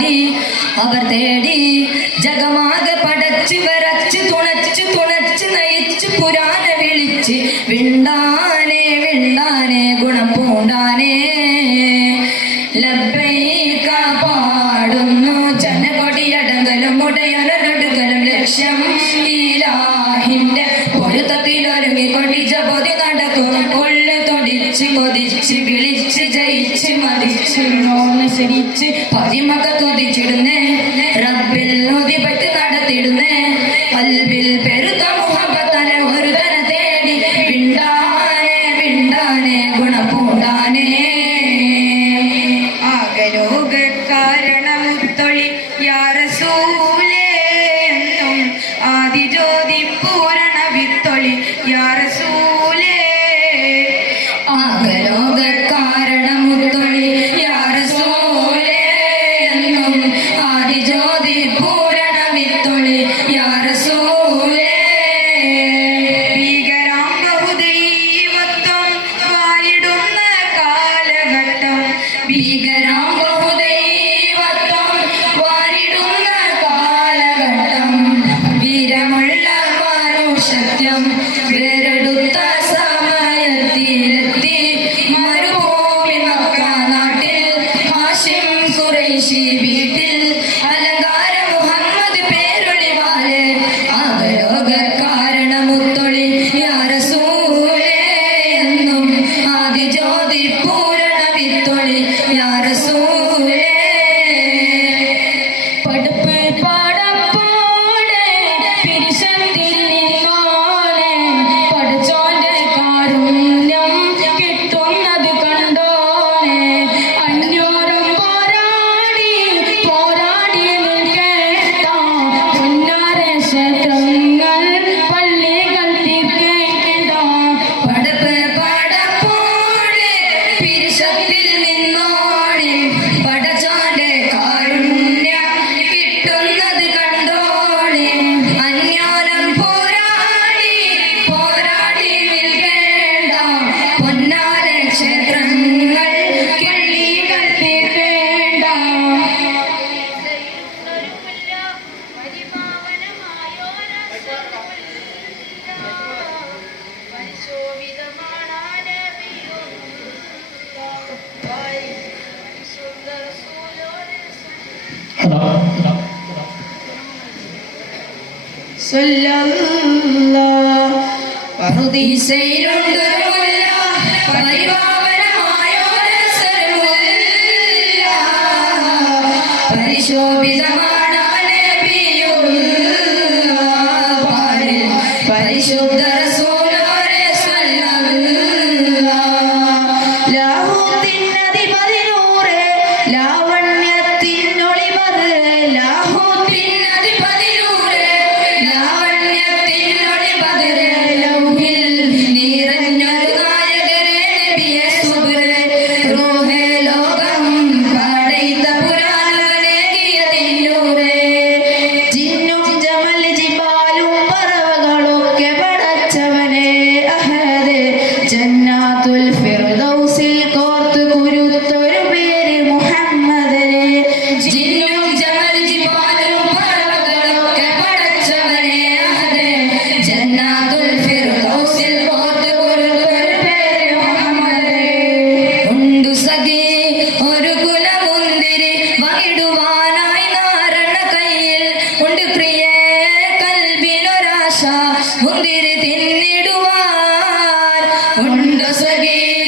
പാടി അവർ തേടി ജഗമാകെ പടച്ച് വരച്ച് തുണച്ച് തുണച്ച് നയിച്ച് പുരാന വിളിച്ച് വിണ്ടാനെ വിണ്ടാനെ ഗുണം പൂണ്ടാനെ ലബ്ബൈക്ക പാടുന്നു ജനകൊടിയടങ്കലും ഉടയലൊടുക്കലും ലക്ഷ്യം ഈലാഹിന്റെ പൊരുത്തത്തിലൊരുങ്ങിക്കൊണ്ടി ജപ കൊതിച്ച് കൊതിച്ച് വിളിച്ച് ജയിച്ച് മതിച്ച് നോന്ന് ശരിച്ച് പതിമക തുതിച്ചിടുന്നേ. റബ്ബിൽ ഒതിപറ്റ് നടത്തിടുന്നേ. അൽബിൽ പെരുത്ത മുഹബത്തനെ ഒരു തന തേടി പിണ്ടാനെ പിണ്ടാനെ ഗുണപൂണ്ടാനെ. ആകരോഗ കാരണമുത്തൊളി യാറസൂലേ ആദിജ്യോതി പൂരണ വിത്തൊളി യാറസൂ TV. പറുദീസയിലുണ്ട് പരിശോഭിതമായി perseguir.